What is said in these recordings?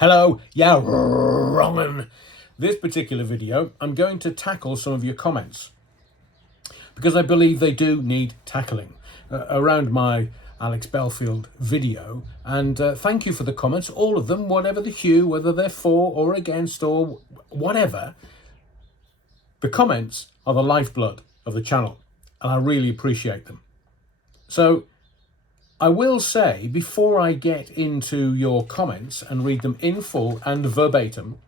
Hello, yeah, wrongin'. This particular video, I'm going to tackle some of your comments because I believe they do need tackling around my Alex Belfield video. And thank you for the comments, all of them, whatever the hue, whether they're for or against or whatever. The comments are the lifeblood of the channel, and I really appreciate them. So I will say, before I get into your comments and read them in full and verbatim,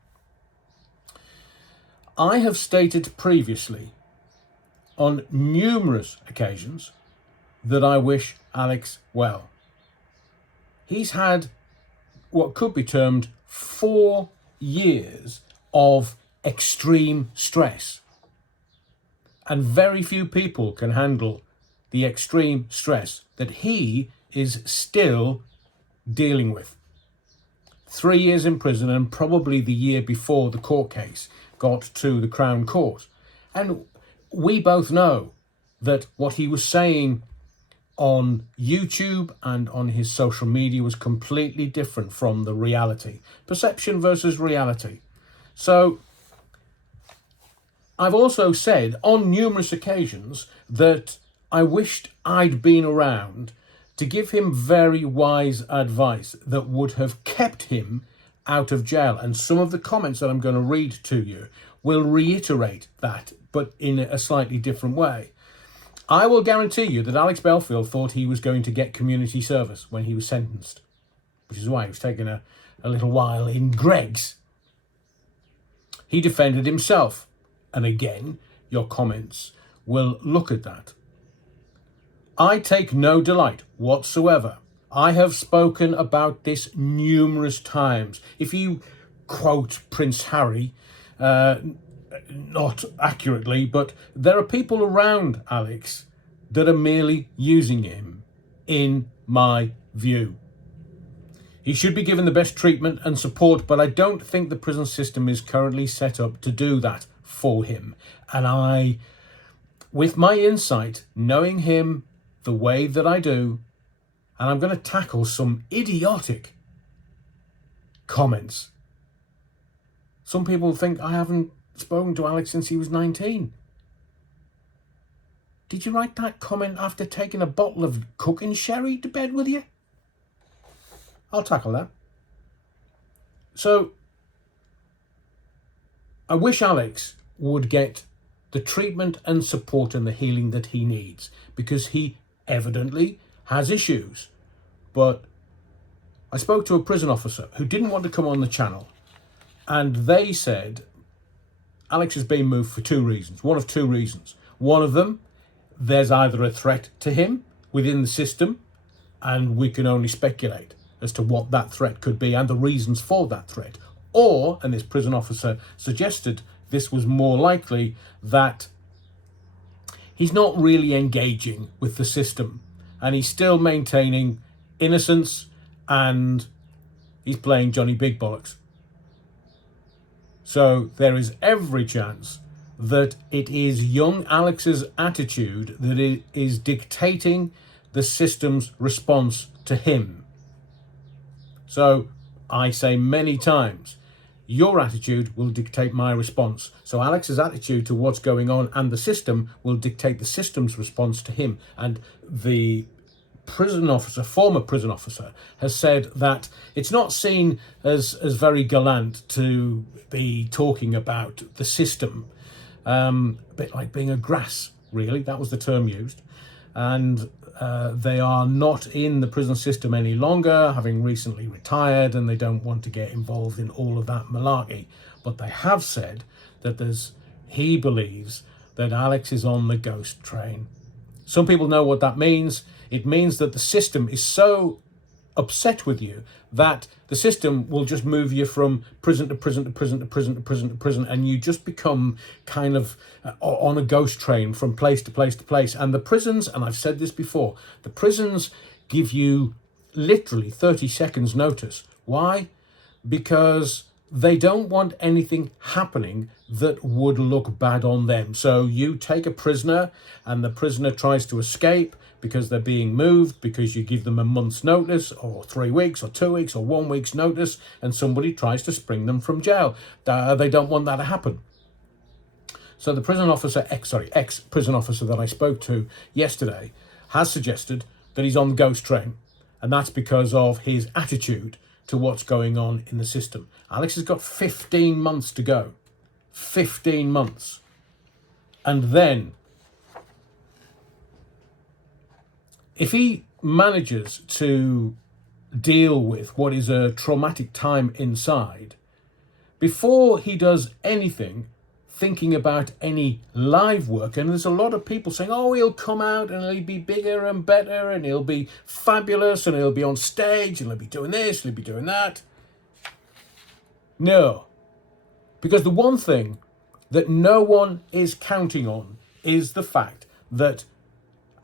I have stated previously on numerous occasions that I wish Alex well. He's had what could be termed 4 years of extreme stress, and very few people can handle the extreme stress that he is still dealing with. 3 years in prison, and probably the year before the court case got to the Crown Court. And we both know that what he was saying on YouTube and on his social media was completely different from the reality. Perception versus reality. So I've also said on numerous occasions that I wished I'd been around to give him very wise advice that would have kept him out of jail. And some of the comments that I'm going to read to you will reiterate that, but in a slightly different way. I will guarantee you that Alex Belfield thought he was going to get community service when he was sentenced, which is why he was taking a little while in Greg's. He defended himself. And again, your comments will look at that. I take no delight whatsoever. I have spoken about this numerous times. If you quote Prince Harry, not accurately, but there are people around Alex that are merely using him, in my view. He should be given the best treatment and support, but I don't think the prison system is currently set up to do that for him. And I, with my insight, knowing him the way that I do, and I'm going to tackle some idiotic comments. Some people think I haven't spoken to Alex since he was 19. Did you write that comment after taking a bottle of cooking sherry to bed with you? I'll tackle that. So I wish Alex would get the treatment and support and the healing that he needs, because he evidently has issues. But I spoke to a prison officer who didn't want to come on the channel, and they said Alex is being moved for 2 reasons. One of 2 reasons. One of them, there's either a threat to him within the system, and we can only speculate as to what that threat could be and the reasons for that threat. Or, and this prison officer suggested this was more likely, that he's not really engaging with the system and he's still maintaining innocence and he's playing Johnny Big Bollocks. So there is every chance that it is young Alex's attitude that it is dictating the system's response to him. So I say many times, your attitude will dictate my response. So Alex's attitude to what's going on and the system will dictate the system's response to him. And the prison officer, former prison officer, has said that it's not seen as very gallant to be talking about the system. A bit like being a grass, really. That was the term used. And they are not in the prison system any longer, having recently retired, and they don't want to get involved in all of that malarkey. But they have said that he believes that Alex is on the ghost train. Some people know what that means. It means that the system is so upset with you that the system will just move you from prison to prison to prison to prison to prison to prison, and you just become kind of on a ghost train from place to place to place. And the prisons, and I've said this before, the prisons give you literally 30 seconds notice. Why? Because they don't want anything happening that would look bad on them. So you take a prisoner and the prisoner tries to escape because they're being moved, because you give them a month's notice or 3 weeks or 2 weeks or 1 week's notice, and somebody tries to spring them from jail. They don't want that to happen. So the prison officer, ex-prison officer that I spoke to yesterday has suggested that he's on the ghost train, and that's because of his attitude to what's going on in the system. Alex has got 15 months to go. 15 months. And then, if he manages to deal with what is a traumatic time inside, before he does anything, thinking about any live work, and there's a lot of people saying, oh, he'll come out and he'll be bigger and better and he'll be fabulous and he'll be on stage and he'll be doing this, he'll be doing that. No. Because the one thing that no one is counting on is the fact that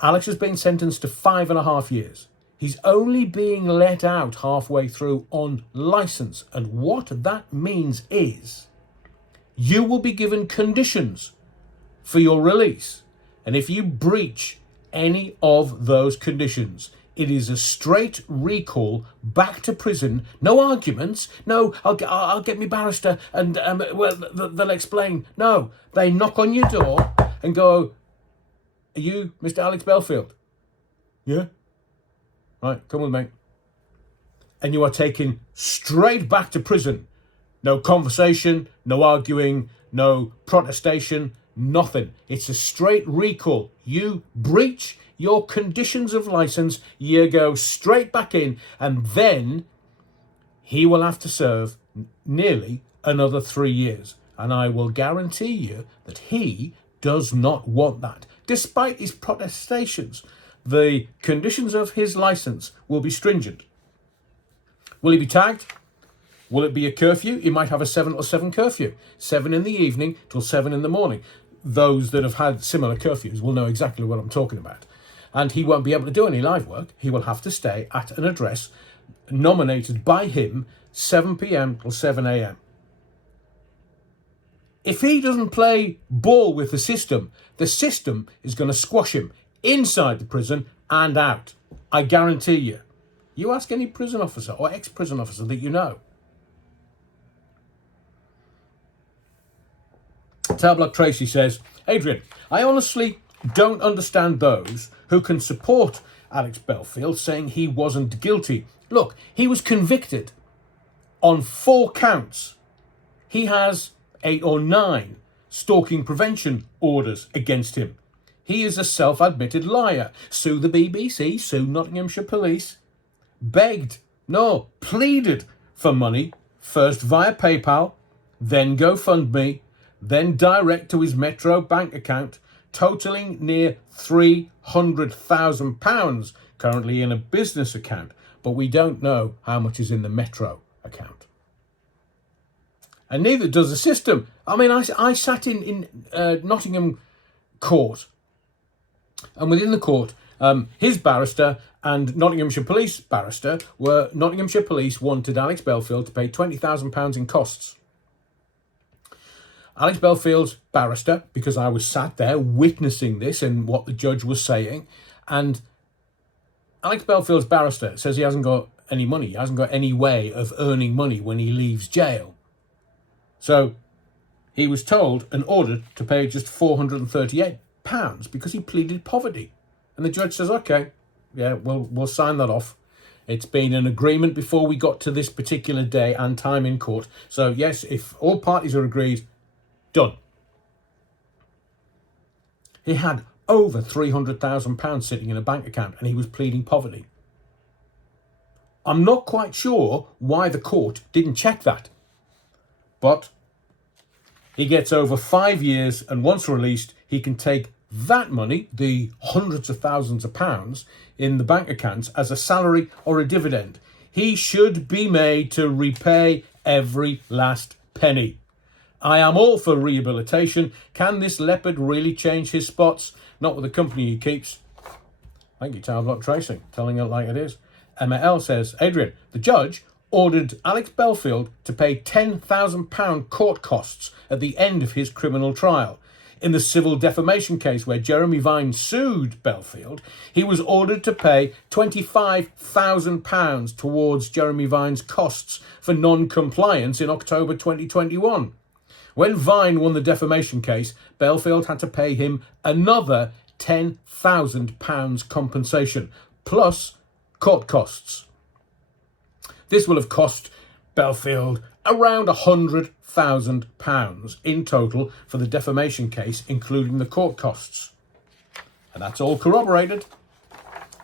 Alex has been sentenced to 5.5 years. He's only being let out halfway through on licence. And what that means is you will be given conditions for your release. And if you breach any of those conditions, it is a straight recall back to prison. No arguments. No, I'll get me barrister and they'll explain. No, they knock on your door and go, are you Mr. Alex Belfield? Yeah. Right, come with me. And you are taken straight back to prison. No conversation, no arguing, no protestation, nothing. It's a straight recall. You breach your conditions of license, you go straight back in, and then he will have to serve nearly another 3 years. And I will guarantee you that he does not want that. Despite his protestations, the conditions of his license will be stringent. Will he be tagged? Will it be a curfew? He might have a 7 or 7 curfew. 7 in the evening till 7 in the morning. Those that have had similar curfews will know exactly what I'm talking about. And he won't be able to do any live work. He will have to stay at an address nominated by him, 7 p.m. till 7 a.m. If he doesn't play ball with the system is going to squash him inside the prison and out. I guarantee you. You ask any prison officer or ex-prison officer that you know. Tablock Tracy says, Adrian, I honestly don't understand those who can support Alex Belfield saying he wasn't guilty. Look, he was convicted on 4 counts. He has 8 or 9 stalking prevention orders against him. He is a self-admitted liar. Sue the BBC, sue Nottinghamshire Police. Pleaded for money, first via PayPal, then GoFundMe, then direct to his Metro bank account, totalling near £300,000, currently in a business account, but we don't know how much is in the Metro account. And neither does the system. I mean, I sat in Nottingham court, and within the court, his barrister and Nottinghamshire Police barrister Nottinghamshire Police wanted Alex Belfield to pay £20,000 in costs. Alex Belfield's barrister, because I was sat there witnessing this and what the judge was saying, and Alex Belfield's barrister says he hasn't got any money. He hasn't got any way of earning money when he leaves jail. So he was told and ordered to pay just £438 because he pleaded poverty. And the judge says, okay, yeah, we'll sign that off. It's been an agreement before we got to this particular day and time in court. So yes, if all parties are agreed, done. He had over £300,000 sitting in a bank account and he was pleading poverty. I'm not quite sure why the court didn't check that. But he gets over 5 years, and once released, he can take that money, the hundreds of thousands of pounds in the bank accounts, as a salary or a dividend. He should be made to repay every last penny. I am all for rehabilitation. Can this leopard really change his spots? Not with the company he keeps. Thank you, Tablock Tracy, telling it like it is. Emma L says, Adrian, the judge ordered Alex Belfield to pay £10,000 court costs at the end of his criminal trial. In the civil defamation case where Jeremy Vine sued Belfield, he was ordered to pay £25,000 towards Jeremy Vine's costs for non-compliance in October 2021. When Vine won the defamation case, Belfield had to pay him another £10,000 compensation, plus court costs. This will have cost Belfield around £100,000 in total for the defamation case, including the court costs. And that's all corroborated.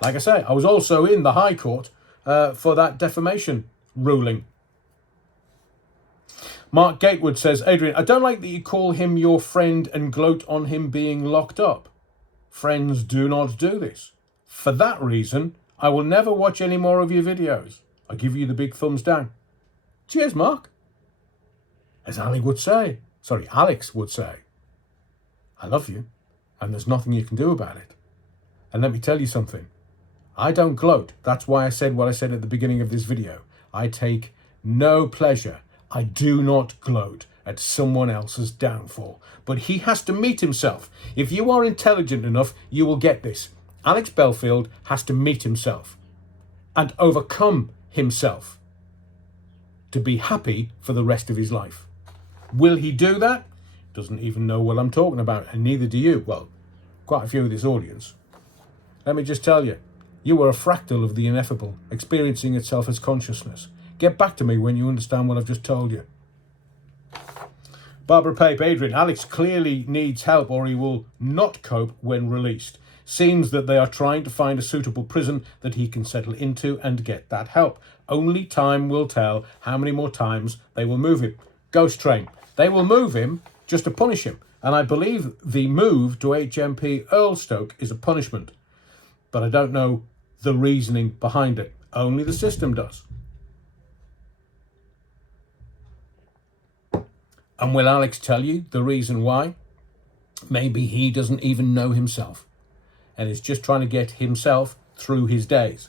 Like I say, I was also in the High Court for that defamation ruling. Mark Gatewood says, Adrian, I don't like that you call him your friend and gloat on him being locked up. Friends do not do this. For that reason, I will never watch any more of your videos. I give you the big thumbs down. Cheers, Mark. As Alex would say, I love you, and there's nothing you can do about it. And let me tell you something. I don't gloat. That's why I said what I said at the beginning of this video. I take no pleasure. I do not gloat at someone else's downfall. But he has to meet himself. If you are intelligent enough, you will get this. Alex Belfield has to meet himself and overcome himself to be happy for the rest of his life. Will he do that? Doesn't even know what I'm talking about, and neither do you. Well, quite a few of this audience. Let me just tell you, you are a fractal of the ineffable, experiencing itself as consciousness. Get back to me when you understand what I've just told you. Barbara Pape, Adrian, Alex clearly needs help or he will not cope when released. Seems that they are trying to find a suitable prison that he can settle into and get that help. Only time will tell how many more times they will move him. Ghost Train. They will move him just to punish him. And I believe the move to HMP Earlstoke is a punishment. But I don't know the reasoning behind it. Only the system does. And will Alex tell you the reason why? Maybe he doesn't even know himself and is just trying to get himself through his days.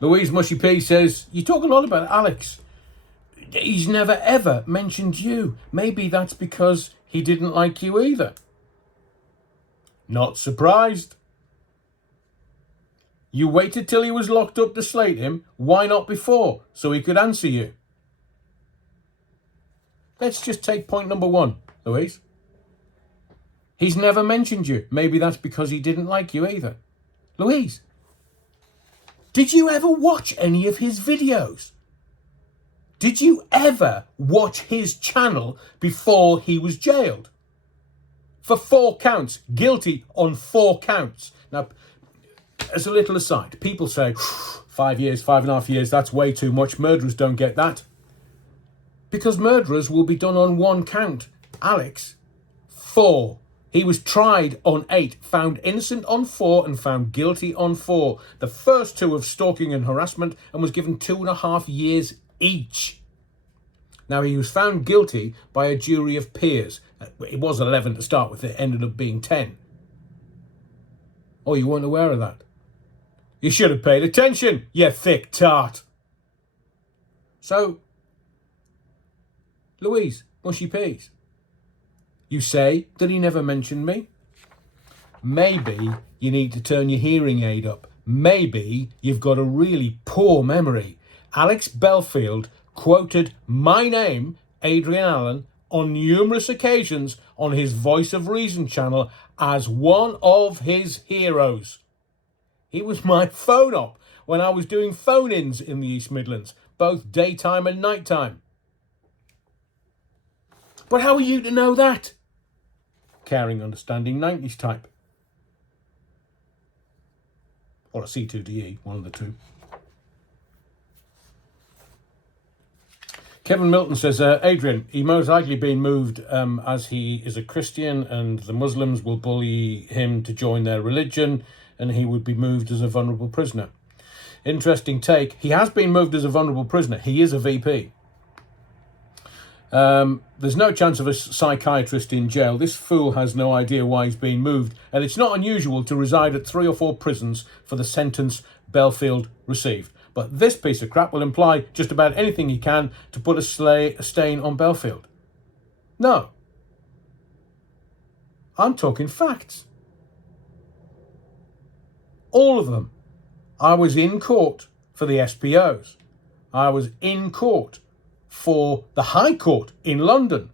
Louise Mushy P says, you talk a lot about Alex. He's never ever mentioned you. Maybe that's because he didn't like you either. Not surprised. You waited till he was locked up to slate him. Why not before? So he could answer you. Let's just take point number one, Louise. He's never mentioned you. Maybe that's because he didn't like you either. Louise, did you ever watch any of his videos? Did you ever watch his channel before he was jailed? For 4 counts, guilty on 4 counts. Now, as a little aside, people say, 5 years, 5.5 years, that's way too much. Murderers don't get that. Because murderers will be done on 1 count. Alex, 4. He was tried on 8, found innocent on 4 and found guilty on 4. The first 2 of stalking and harassment, and was given 2.5 years each. Now, he was found guilty by a jury of peers. It was 11 to start with. It ended up being 10. Oh, you weren't aware of that? You should have paid attention, you thick tart. So, Louise, Mushy Peas, you say that he never mentioned me. Maybe you need to turn your hearing aid up. Maybe you've got a really poor memory. Alex Belfield quoted my name, Adrian Allen, on numerous occasions on his Voice of Reason channel as one of his heroes. He was my phone op when I was doing phone-ins in the East Midlands, both daytime and nighttime. But how are you to know that? Caring, understanding 90s type. Or a C2DE, one of the two. Kevin Milton says, Adrian, he most likely been moved as he is a Christian and the Muslims will bully him to join their religion and he would be moved as a vulnerable prisoner. Interesting take. He has been moved as a vulnerable prisoner. He is a VP. There's no chance of a psychiatrist in jail. This fool has no idea why he's being moved, and it's not unusual to reside at 3 or 4 prisons for the sentence Belfield received. but this piece of crap will imply just about anything he can to put a stain on Belfield. No. I'm talking facts. All of them. I was in court for the SPOs. I was in court for the High Court in London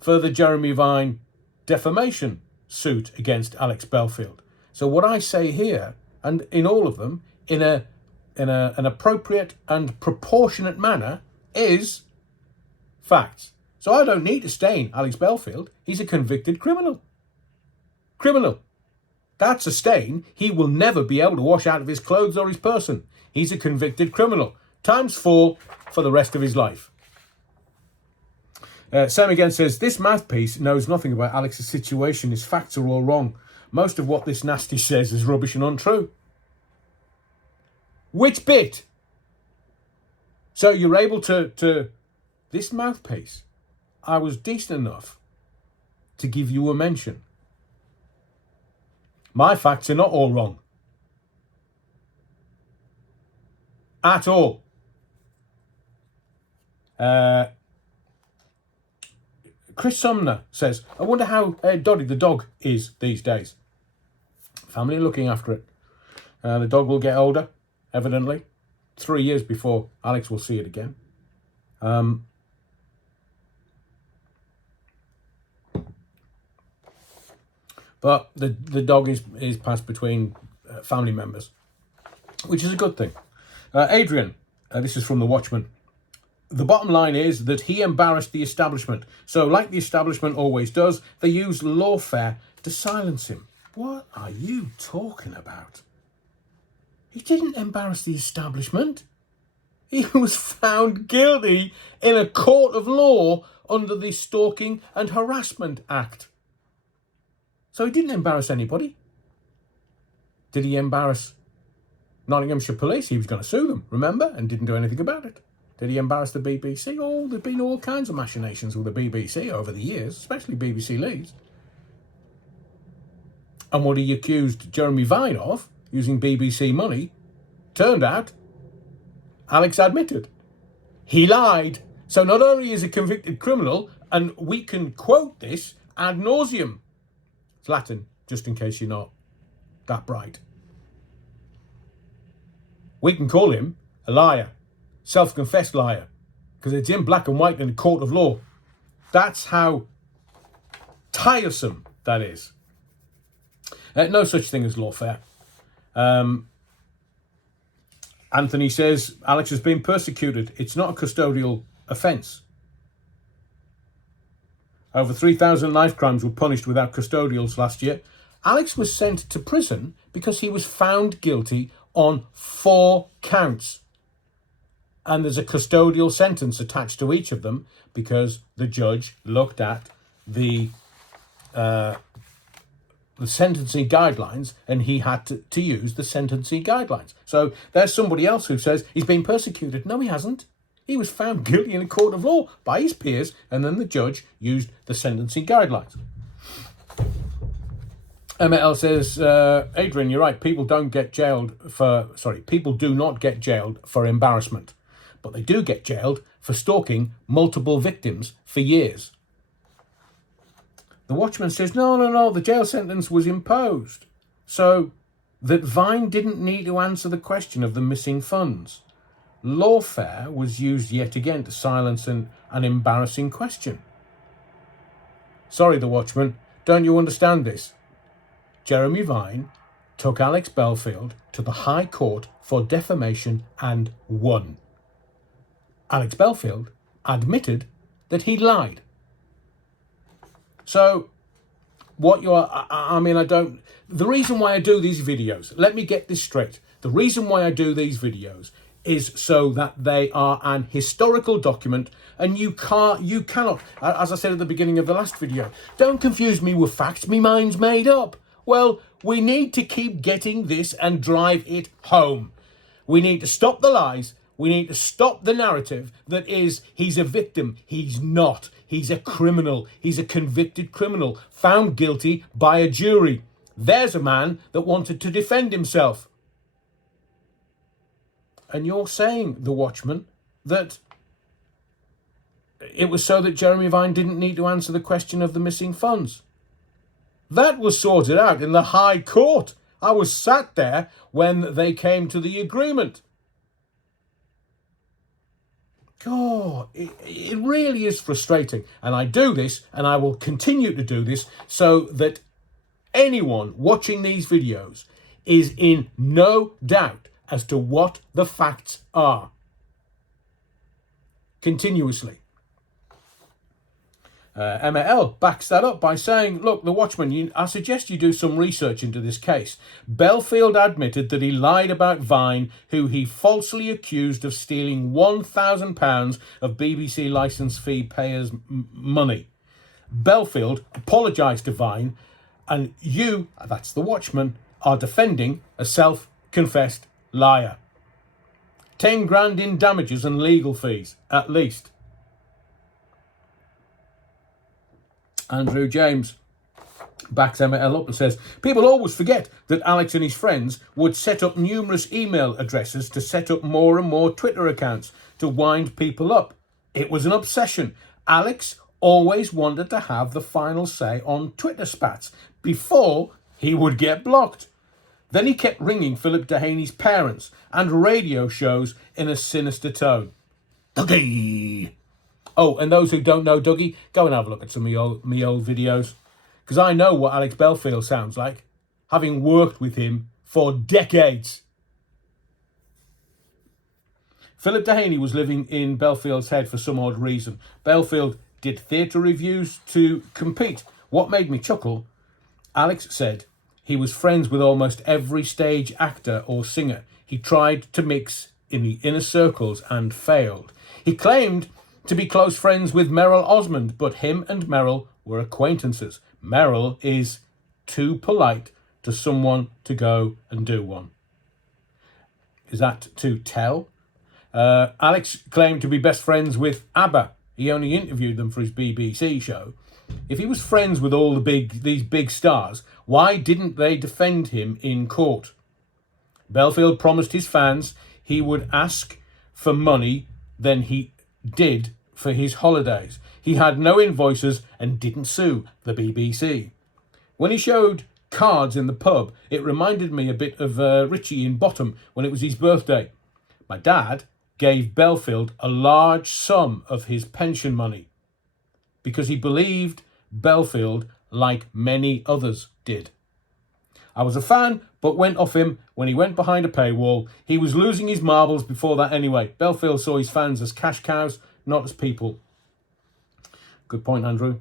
for the Jeremy Vine defamation suit against Alex Belfield. So what I say here, and in all of them, in an appropriate and proportionate manner, is facts. So I don't need to stain Alex Belfield. He's a convicted criminal. Criminal. That's a stain he will never be able to wash out of his clothes or his person. He's a convicted criminal. ×4 for the rest of his life. Sam again says, this mouthpiece knows nothing about Alex's situation. His facts are all wrong. Most of what this nasty says is rubbish and untrue. Which bit? So you're able to this mouthpiece, I was decent enough to give you a mention. My facts are not all wrong. At all. Chris Sumner says, I wonder how Doddy the dog is these days. Family looking after it. The dog will get older, evidently. 3 years before Alex will see it again. But the dog is passed between family members, which is a good thing. Adrian, this is from The Watchman. The bottom line is that he embarrassed the establishment. So like the establishment always does, they use lawfare to silence him. What are you talking about? He didn't embarrass the establishment. He was found guilty in a court of law under the Stalking and Harassment Act. So he didn't embarrass anybody. Did he embarrass Nottinghamshire Police? He was going to sue them, remember? And didn't do anything about it. Did he embarrass the BBC? Oh, there've been all kinds of machinations with the BBC over the years, especially BBC Leeds. And what he accused Jeremy Vine of, using BBC money, turned out Alex admitted. He lied. So not only is he a convicted criminal, and we can quote this ad nauseum. It's Latin, just in case you're not that bright. We can call him a liar, self-confessed liar, because it's in black and white in a court of law. That's how tiresome that is. No such thing as lawfare. Anthony says, Alex has been persecuted. It's not a custodial offence. Over 3,000 knife crimes were punished without custodials last year. Alex was sent to prison because he was found guilty on 4 counts. And there's a custodial sentence attached to each of them because the judge looked at the sentencing guidelines and he had to use the sentencing guidelines. So there's somebody else who says he's been persecuted. No, he hasn't. He was found guilty in a court of law by his peers, and then the judge used the sentencing guidelines. ML says, Adrian, you're right. People do not get jailed for embarrassment, but they do get jailed for stalking multiple victims for years. The Watchman says, no, the jail sentence was imposed so that Vine didn't need to answer the question of the missing funds. Lawfare was used yet again to silence an embarrassing question. Sorry, The Watchman, don't you understand this? Jeremy Vine took Alex Belfield to the High Court for defamation and won. Alex Belfield admitted that he lied. So, the reason why I do these videos, let me get this straight. The reason why I do these videos is so that they are an historical document, and you cannot, as I said at the beginning of the last video, don't confuse me with facts, me mind's made up. Well, we need to keep getting this and drive it home. We need to stop the lies. We need to stop the narrative that is, he's a victim. He's not. He's a criminal. He's a convicted criminal, found guilty by a jury. There's a man that wanted to defend himself. and you're saying, The Watchman, that it was so that Jeremy Vine didn't need to answer the question of the missing funds. That was sorted out in the High Court. I was sat there when they came to the agreement. God, it really is frustrating. And I do this, and I will continue to do this, so that anyone watching these videos is in no doubt as to what the facts are. Continuously. Emma L. backs that up by saying, look, The Watchman, I suggest you do some research into this case. Belfield admitted that he lied about Vine, who he falsely accused of stealing £1,000 of BBC licence fee payers' money. Belfield apologised to Vine, and you, that's The Watchman, are defending a self-confessed liar. 10 grand in damages and legal fees, at least. Andrew James backs Emma L up and says, people always forget that Alex and his friends would set up numerous email addresses to set up more and more Twitter accounts to wind people up. It was an obsession. Alex always wanted to have the final say on Twitter spats before he would get blocked. Then he kept ringing Philip Dehaney's parents and radio shows in a sinister tone. Dougie! Oh, and those who don't know Dougie, go and have a look at some of me old videos. Because I know what Alex Belfield sounds like, having worked with him for decades. Philip Dehaney was living in Belfield's head for some odd reason. Belfield did theatre reviews to compete. What made me chuckle, Alex said he was friends with almost every stage actor or singer. He tried to mix in the inner circles and failed. He claimed to be close friends with Merrill Osmond, but him and Merrill were acquaintances. Merrill is too polite to someone to go and do one. Is that to tell? Alex claimed to be best friends with ABBA. He only interviewed them for his BBC show. If he was friends with all these big stars, why didn't they defend him in court? Belfield promised his fans he would ask for money than he did for his holidays. He had no invoices and didn't sue the BBC. When he showed cards in the pub, it reminded me a bit of Richie in Bottom when it was his birthday. My dad gave Belfield a large sum of his pension money because he believed Belfield like many others did. I was a fan, but went off him when he went behind a paywall. He was losing his marbles before that anyway. Belfield saw his fans as cash cows, not as people. Good point, Andrew.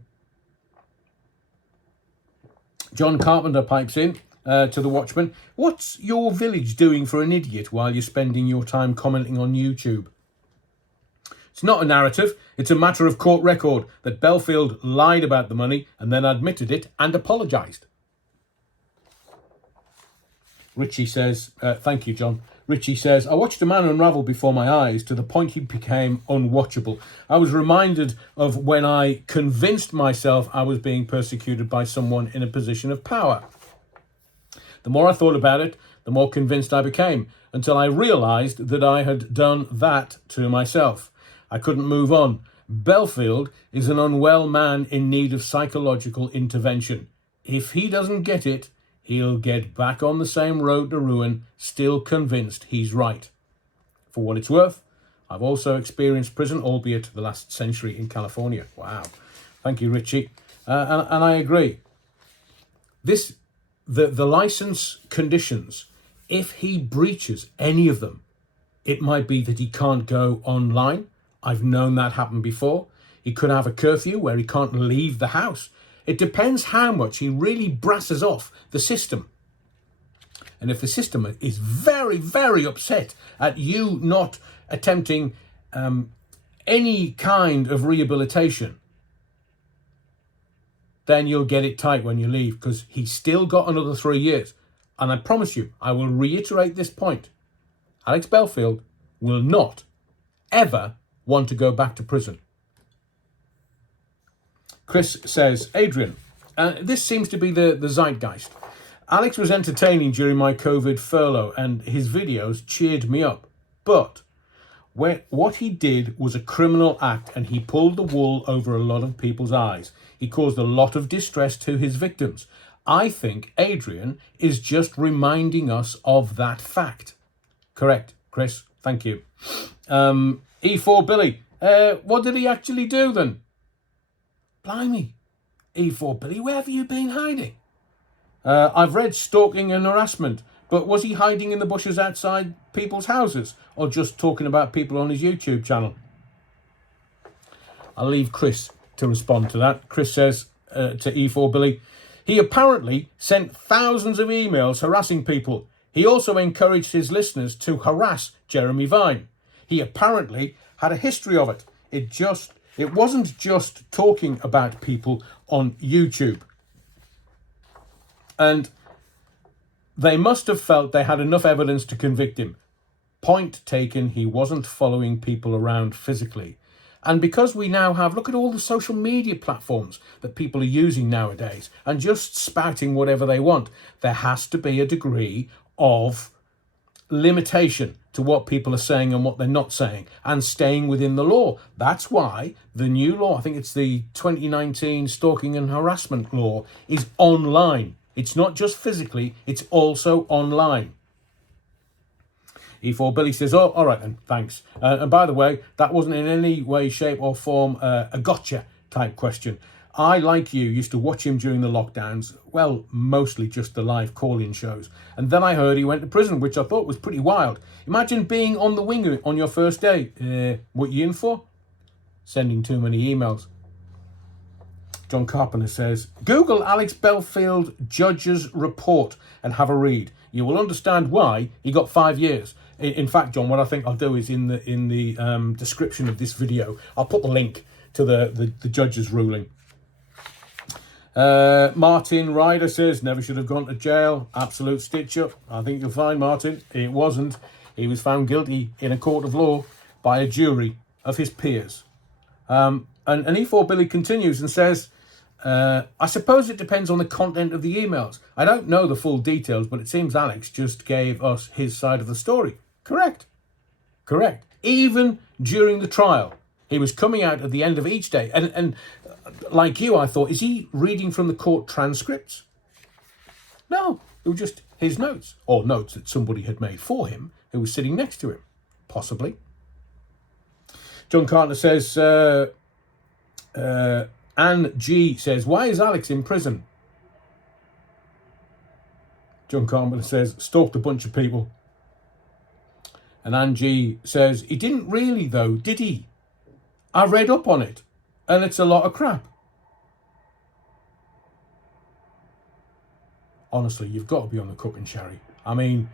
John Carpenter pipes in to The Watchman. What's your village doing for an idiot while you're spending your time commenting on YouTube? It's not a narrative. It's a matter of court record that Belfield lied about the money and then admitted it and apologised. Richie says, thank you, John. Richie says, I watched a man unravel before my eyes to the point he became unwatchable. I was reminded of when I convinced myself I was being persecuted by someone in a position of power. The more I thought about it, the more convinced I became, until I realised that I had done that to myself. I couldn't move on. Belfield is an unwell man in need of psychological intervention. If he doesn't get it, he'll get back on the same road to ruin, still convinced he's right. For what it's worth, I've also experienced prison, albeit the last century in California. Wow. Thank you, Richie. And I agree. The license conditions, if he breaches any of them, it might be that he can't go online. I've known that happen before. He could have a curfew where he can't leave the house. It depends how much he really brasses off the system. And if the system is very, very upset at you not attempting any kind of rehabilitation, then you'll get it tight when you leave, because he's still got another 3 years. And I promise you, I will reiterate this point. Alex Belfield will not ever want to go back to prison. Chris says, Adrian, this seems to be the zeitgeist. Alex was entertaining during my COVID furlough and his videos cheered me up. But what he did was a criminal act, and he pulled the wool over a lot of people's eyes. He caused a lot of distress to his victims. I think Adrian is just reminding us of that fact. Correct, Chris. Thank you. E4 Billy. What did he actually do then? Blimey. E4 Billy, where have you been hiding? I've read stalking and harassment, but was he hiding in the bushes outside people's houses, or just talking about people on his YouTube channel? I'll leave Chris to respond to that. Chris says to E4 Billy, he apparently sent thousands of emails harassing people. He also encouraged his listeners to harass Jeremy Vine. He apparently had a history of it. It wasn't just talking about people on YouTube. And they must have felt they had enough evidence to convict him. Point taken, he wasn't following people around physically. And because we now have, look at all the social media platforms that people are using nowadays and just spouting whatever they want, there has to be a degree of limitation to what people are saying and what they're not saying, and staying within the law. That's why the new law, I think it's the 2019 stalking and harassment law, is online. It's not just physically, it's also online. E4 Billy says, oh, all right then, thanks. And by the way, that wasn't in any way, shape or form a gotcha type question. I, like you, used to watch him during the lockdowns, well, mostly just the live call-in shows. And then I heard he went to prison, which I thought was pretty wild. Imagine being on the wing on your first day. What you in for? Sending too many emails. John Carpenter says, Google Alex Belfield judge's report and have a read. You will understand why he got 5 years. In fact, John, what I think I'll do is in the description of this video, I'll put the link to the judge's ruling. Martin Ryder says, never should have gone to jail. Absolute stitch up. I think you'll find, Martin, it wasn't. He was found guilty in a court of law by a jury of his peers. And E4 Billy continues and says, I suppose it depends on the content of the emails. I don't know the full details, but it seems Alex just gave us his side of the story. Correct. Even during the trial, he was coming out at the end of each day. And like you, I thought, is he reading from the court transcripts? No, it was just his notes, or notes that somebody had made for him who was sitting next to him, possibly. John Carter says, Anne G says, why is Alex in prison? John Carter says, stalked a bunch of people. And Anne G says, he didn't really though, did he? I read up on it, and it's a lot of crap. Honestly, you've got to be on the cooking sherry. I mean,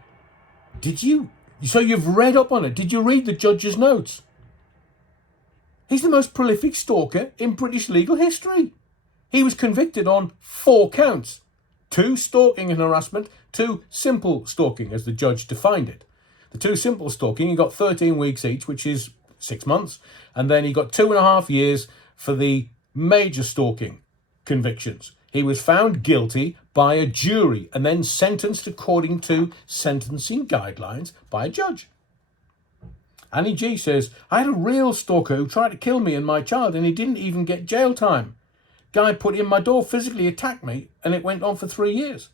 did you? So you've read up on it. Did you read the judge's notes? He's the most prolific stalker in British legal history. He was convicted on 4 counts. 2 stalking and harassment, 2 simple stalking, as the judge defined it. The 2 simple stalking, he got 13 weeks each, which is 6 months. And then he got 2.5 years for the major stalking convictions. He was found guilty by a jury and then sentenced according to sentencing guidelines by a judge. Annie G says, I had a real stalker who tried to kill me and my child, and he didn't even get jail time. Guy put in my door, physically attacked me, and it went on for 3 years.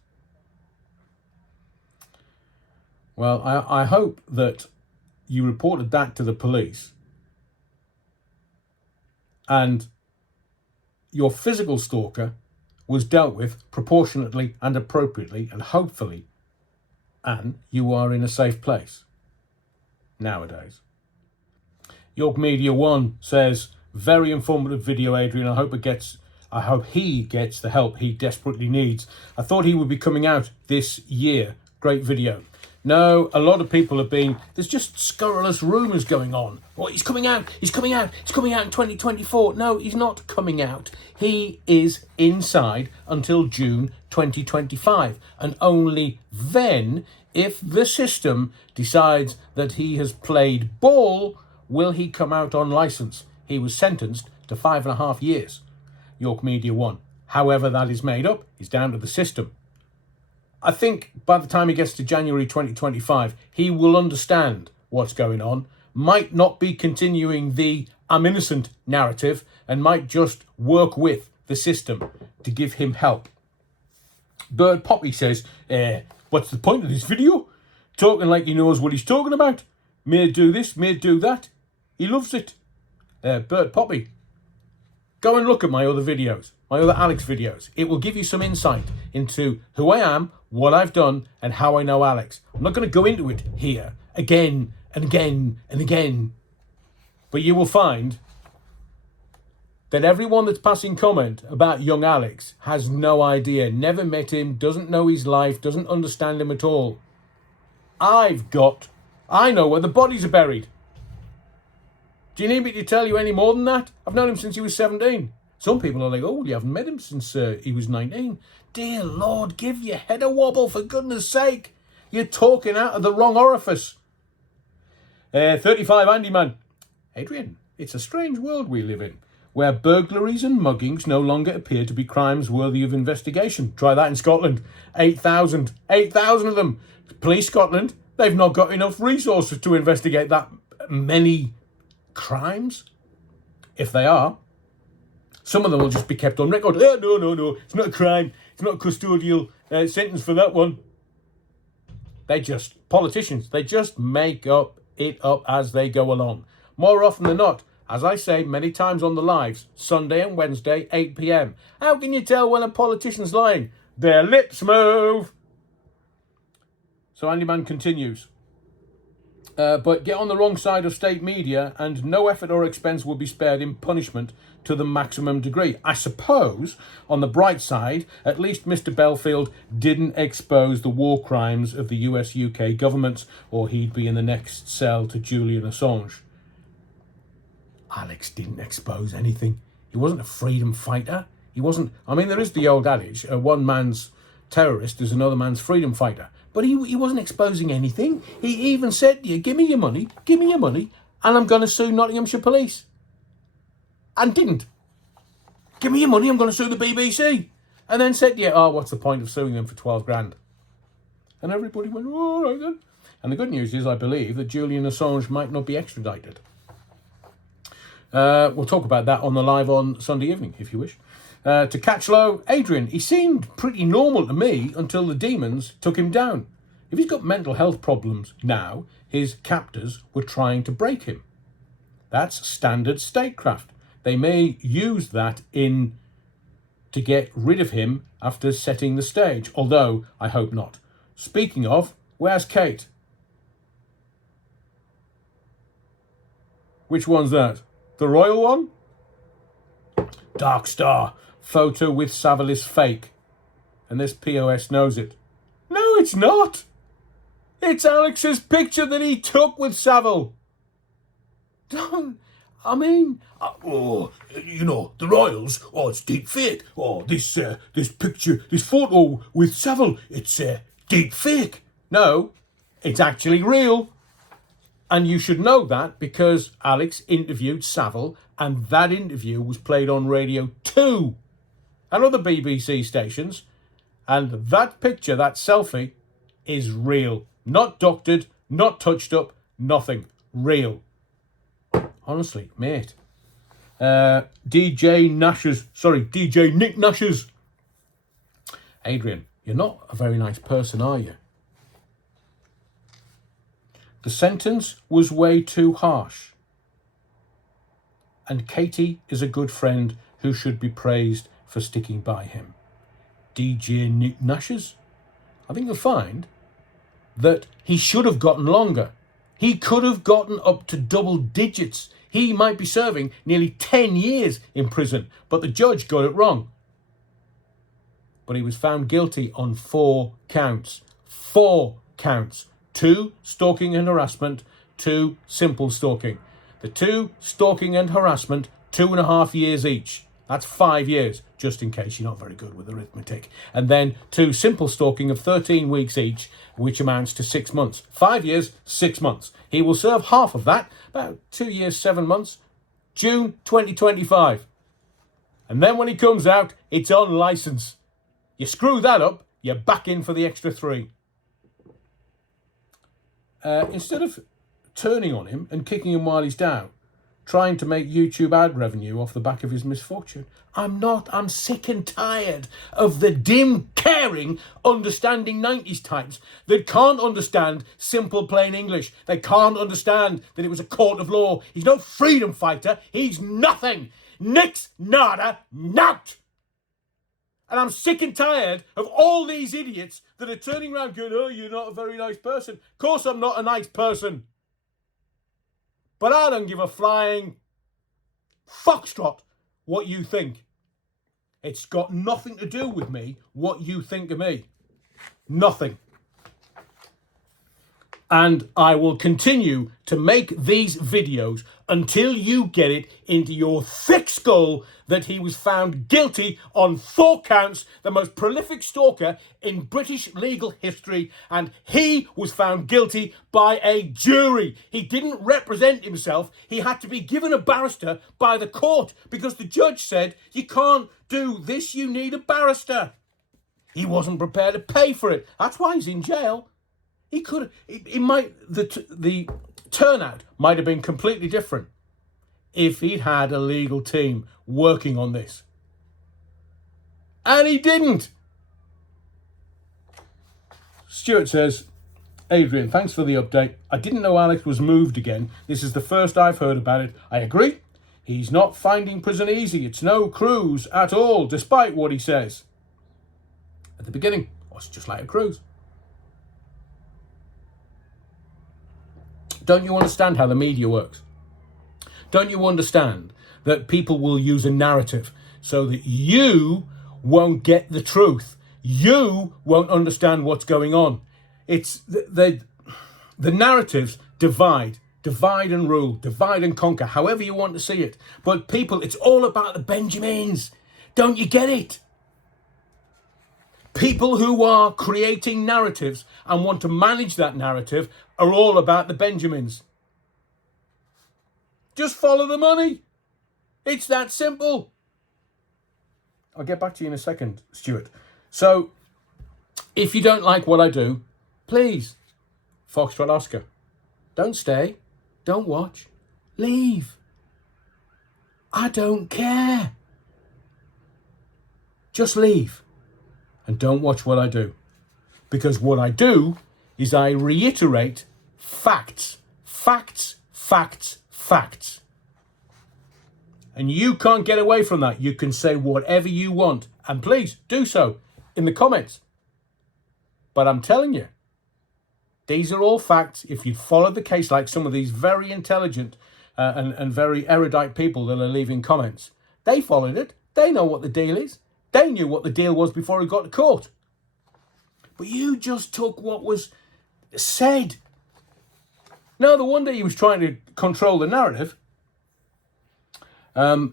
Well, I hope that you reported that to the police and your physical stalker was dealt with proportionately and appropriately, and hopefully, and you are in a safe place nowadays. York Media 1 says, very informative video, Adrian. I hope he gets the help he desperately needs. I thought he would be coming out this year. Great video. No, a lot of people have been, there's just scurrilous rumours going on. Oh, he's coming out in 2024. No, he's not coming out. He is inside until June 2025. And only then, if the system decides that he has played ball, will he come out on licence. He was sentenced to 5.5 years. York Media 1. However that is made up is down to the system. I think by the time he gets to January 2025, he will understand what's going on, might not be continuing the I'm innocent narrative, and might just work with the system to give him help. Bird Poppy says, what's the point of this video? Talking like he knows what he's talking about. May do this, may do that. He loves it. Bird Poppy, go and look at my other videos, my other Alex videos. It will give you some insight into who I am, what I've done, and how I know Alex. I'm not going to go into it here again and again and again. But you will find that everyone that's passing comment about young Alex has no idea, never met him, doesn't know his life, doesn't understand him at all. I know where the bodies are buried. Do you need me to tell you any more than that? I've known him since he was 17. Some people are like, oh, well, you haven't met him since he was 19. Dear Lord, give your head a wobble, for goodness sake. You're talking out of the wrong orifice. 35 Andy Man. Adrian, it's a strange world we live in, where burglaries and muggings no longer appear to be crimes worthy of investigation. Try that in Scotland. 8,000 of them. Police Scotland, they've not got enough resources to investigate that many crimes. If they are, some of them will just be kept on record. Oh, no, it's not a crime. It's not a custodial sentence for that one. Politicians, they just make it up as they go along. More often than not, as I say many times on the lives, Sunday and Wednesday, 8 p.m. How can you tell when a politician's lying? Their lips move. So Andy Man continues. But get on the wrong side of state media and no effort or expense will be spared in punishment to the maximum degree. I suppose, on the bright side, at least Mr. Belfield didn't expose the war crimes of the US-UK governments, or he'd be in the next cell to Julian Assange. Alex didn't expose anything. He wasn't a freedom fighter. He wasn't... I mean, there is the old adage, one man's terrorist is another man's freedom fighter. But he wasn't exposing anything. He even said, give me your money, and I'm going to sue Nottinghamshire Police. And didn't. Give me your money, I'm going to sue the BBC. And then said, what's the point of suing them for 12 grand? And everybody went, all right then. And the good news is, I believe, that Julian Assange might not be extradited. We'll talk about that on the live on Sunday evening, if you wish. To Catchlow, Adrian, he seemed pretty normal to me until the demons took him down. If he's got mental health problems now, his captors were trying to break him. That's standard statecraft. They may use that to get rid of him after setting the stage, although I hope not. Speaking of, where's Kate? Which one's that? The royal one? Dark Star. Photo with Savile is fake. And this POS knows it. No, it's not. It's Alex's picture that he took with Savile. The royals, it's deep fake. This picture, this photo with Savile, it's deep fake. No, it's actually real. And you should know that because Alex interviewed Savile, and that interview was played on Radio 2 and other BBC stations. And that picture, that selfie, is real. Not doctored, not touched up, nothing. Real. Honestly, mate. DJ Nick Nash's. Adrian, you're not a very nice person, are you? The sentence was way too harsh. And Katie is a good friend who should be praised for sticking by him. DJ Nick Nash's. I think you'll find that he should have gotten longer. He could have gotten up to double digits. He might be serving nearly 10 years in prison, but the judge got it wrong. But he was found guilty on 4 counts. 4 counts. 2 stalking and harassment, 2 simple stalking. The 2 stalking and harassment, 2.5 years each. That's 5 years, just in case you're not very good with arithmetic. And then 2 simple stalking of 13 weeks each, which amounts to 6 months. 5 years, 6 months. He will serve half of that, about 2 years, 7 months, June 2025. And then when he comes out, it's on licence. You screw that up, you're back in for the extra 3. Instead of turning on him and kicking him while he's down, trying to make YouTube ad revenue off the back of his misfortune. I'm not. I'm sick and tired of the dim, caring, understanding 90s types that can't understand simple, plain English. They can't understand that it was a court of law. He's no freedom fighter. He's nothing. Nix, nada, nout. And I'm sick and tired of all these idiots that are turning around going, oh, you're not a very nice person. Of course I'm not a nice person. But I don't give a flying foxtrot what you think. It's got nothing to do with me, what you think of me. Nothing. And I will continue to make these videos until you get it into your thick skull that he was found guilty on 4 counts, the most prolific stalker in British legal history, and he was found guilty by a jury. He didn't represent himself. He had to be given a barrister by the court because the judge said, you can't do this, you need a barrister. He wasn't prepared to pay for it. That's why he's in jail. He could, it might, the turnout might have been completely different if he'd had a legal team working on this. And he didn't. Stuart says, Adrian, thanks for the update. I didn't know Alex was moved again. This is the first I've heard about it. I agree. He's not finding prison easy. It's no cruise at all, despite what he says. At the beginning, it was just like a cruise. Don't you understand how the media works? Don't you understand that people will use a narrative so that you won't get the truth? You won't understand what's going on. It's the narratives divide and rule, divide and conquer, however you want to see it. But people, it's all about the Benjamins. Don't you get it? People who are creating narratives and want to manage that narrative are all about the Benjamins. Just follow the money. It's that simple. I'll get back to you in a second, Stuart. So, if you don't like what I do, please, Foxtrot Oscar, don't stay, don't watch, leave. I don't care. Just leave. And don't watch what I do. Because what I do is I reiterate facts. Facts, facts, facts. And you can't get away from that. You can say whatever you want. And please do so in the comments. But I'm telling you, these are all facts. If you followed the case like some of these very intelligent and very erudite people that are leaving comments, they followed it. They know what the deal is. They knew what the deal was before he got to court. But you just took what was said. No wonder he was trying to control the narrative.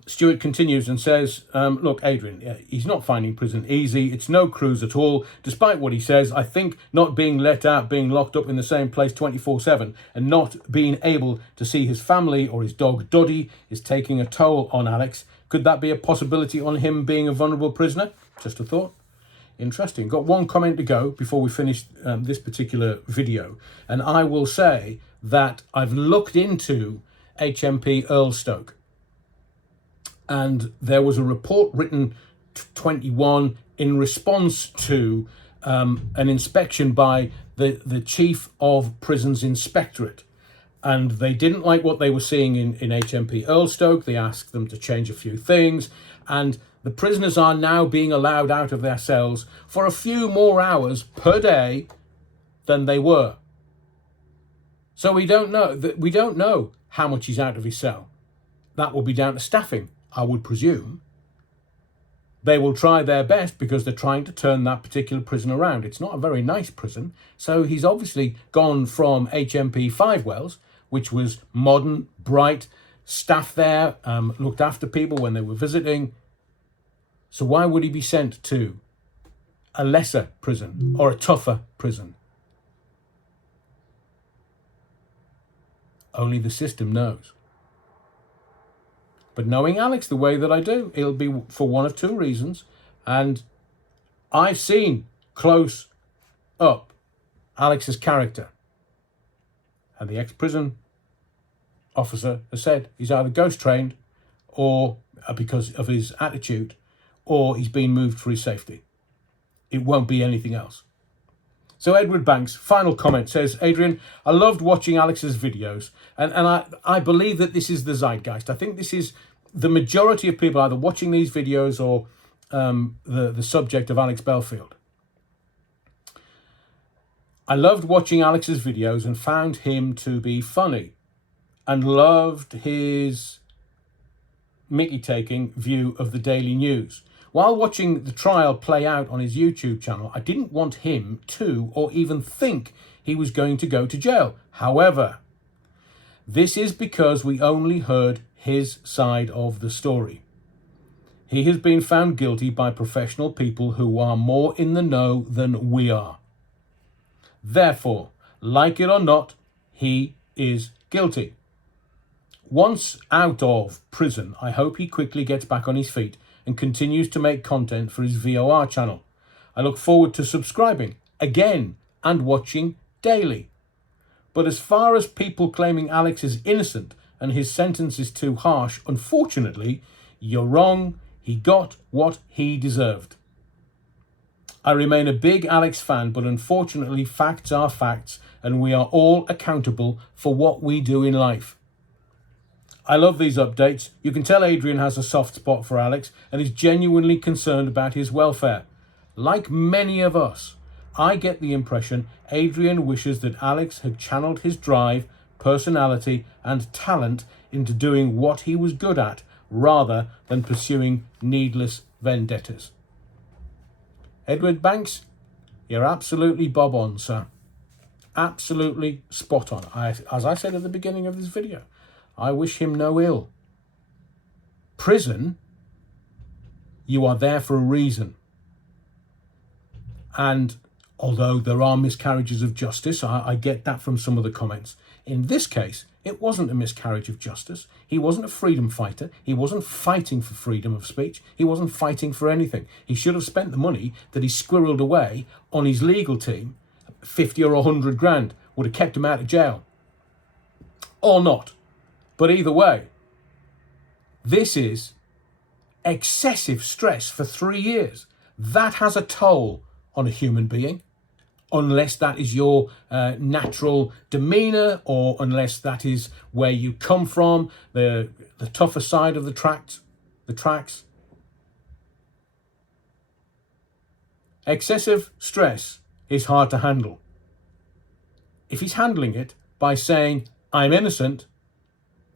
Stuart continues and says, look, Adrian, he's not finding prison easy. It's no cruise at all. Despite what he says, I think not being let out, being locked up in the same place 24/7 and not being able to see his family or his dog Doddy is taking a toll on Alex. Could that be a possibility on him being a vulnerable prisoner? Just a thought. Interesting. Got one comment to go before we finish this particular video. And I will say that I've looked into HMP Earlstoke. And there was a report written 21 in response to an inspection by the Chief of Prisons Inspectorate. And they didn't like what they were seeing in HMP Earlstoke. They asked them to change a few things. And the prisoners are now being allowed out of their cells for a few more hours per day than they were. So we don't know how much he's out of his cell. That will be down to staffing, I would presume. They will try their best because they're trying to turn that particular prison around. It's not a very nice prison. So he's obviously gone from HMP Five Wells, which was modern, bright, staff there, looked after people when they were visiting. So why would he be sent to a lesser prison or a tougher prison? Only the system knows. But knowing Alex the way that I do, it'll be for one of two reasons. And I've seen close up Alex's character. And the ex-prison officer has said he's either ghost trained or because of his attitude, or he's been moved for his safety. It won't be anything else. So Edward Banks, final comment, says, Adrian, I loved watching Alex's videos, and I believe that this is the zeitgeist. I think this is the majority of people either watching these videos or the subject of Alex Belfield. I loved watching Alex's videos and found him to be funny and loved his Mickey-taking view of the daily news. While watching the trial play out on his YouTube channel, I didn't want him to or even think he was going to go to jail. However, this is because we only heard his side of the story. He has been found guilty by professional people who are more in the know than we are. Therefore, like it or not, he is guilty. Once out of prison, I hope he quickly gets back on his feet and continues to make content for his VOR channel. I look forward to subscribing again and watching daily. But as far as people claiming Alex is innocent and his sentence is too harsh, unfortunately, you're wrong. He got what he deserved. I remain a big Alex fan, but unfortunately facts are facts and we are all accountable for what we do in life. I love these updates. You can tell Adrian has a soft spot for Alex and is genuinely concerned about his welfare. Like many of us, I get the impression Adrian wishes that Alex had channeled his drive, personality and talent into doing what he was good at rather than pursuing needless vendettas. Edward Banks, you're absolutely bob on, sir. Absolutely spot on. As I said at the beginning of this video, I wish him no ill. Prison, you are there for a reason. And although there are miscarriages of justice, I get that from some of the comments. In this case, it wasn't a miscarriage of justice. He wasn't a freedom fighter. He wasn't fighting for freedom of speech. He wasn't fighting for anything. He should have spent the money that he squirreled away on his legal team, 50 or 100 grand, would have kept him out of jail. Or not. But either way, this is excessive stress for 3 years. That has a toll on a human being, unless that is your natural demeanour or unless that is where you come from, the tougher side of the tracks. Excessive stress is hard to handle. If he's handling it by saying, I'm innocent,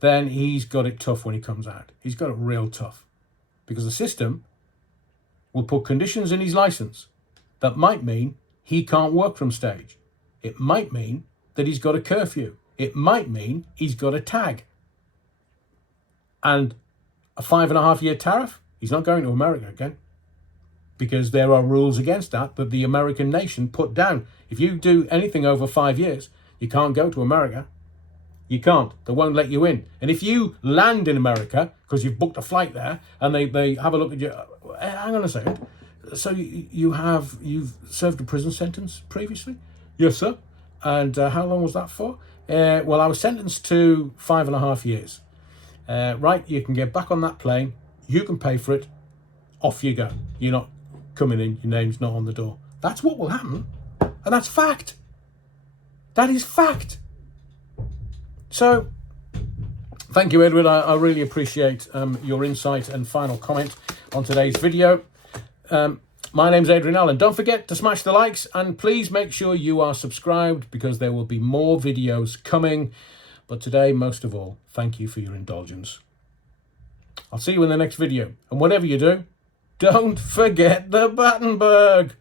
then he's got it tough when he comes out. He's got it real tough. Because the system will put conditions in his licence that might mean he can't work from stage. It might mean that he's got a curfew. It might mean he's got a tag. And a 5.5-year tariff, he's not going to America again. Because there are rules against that the American nation put down. If you do anything over 5 years, you can't go to America. You can't. They won't let you in. And if you land in America, because you've booked a flight there, and they have a look at you, hang on a second. So you've served a prison sentence previously? Yes, sir. And how long was that for? Well, I was sentenced to 5.5 years. Right, you can get back on that plane. You can pay for it. Off you go. You're not coming in. Your name's not on the door. That's what will happen. And that's fact. That is fact. So, thank you, Edward. I really appreciate your insight and final comment on today's video. My name's Adrian Allen. Don't forget to smash the likes and please make sure you are subscribed because there will be more videos coming. But today, most of all, thank you for your indulgence. I'll see you in the next video. And whatever you do, don't forget the Battenberg.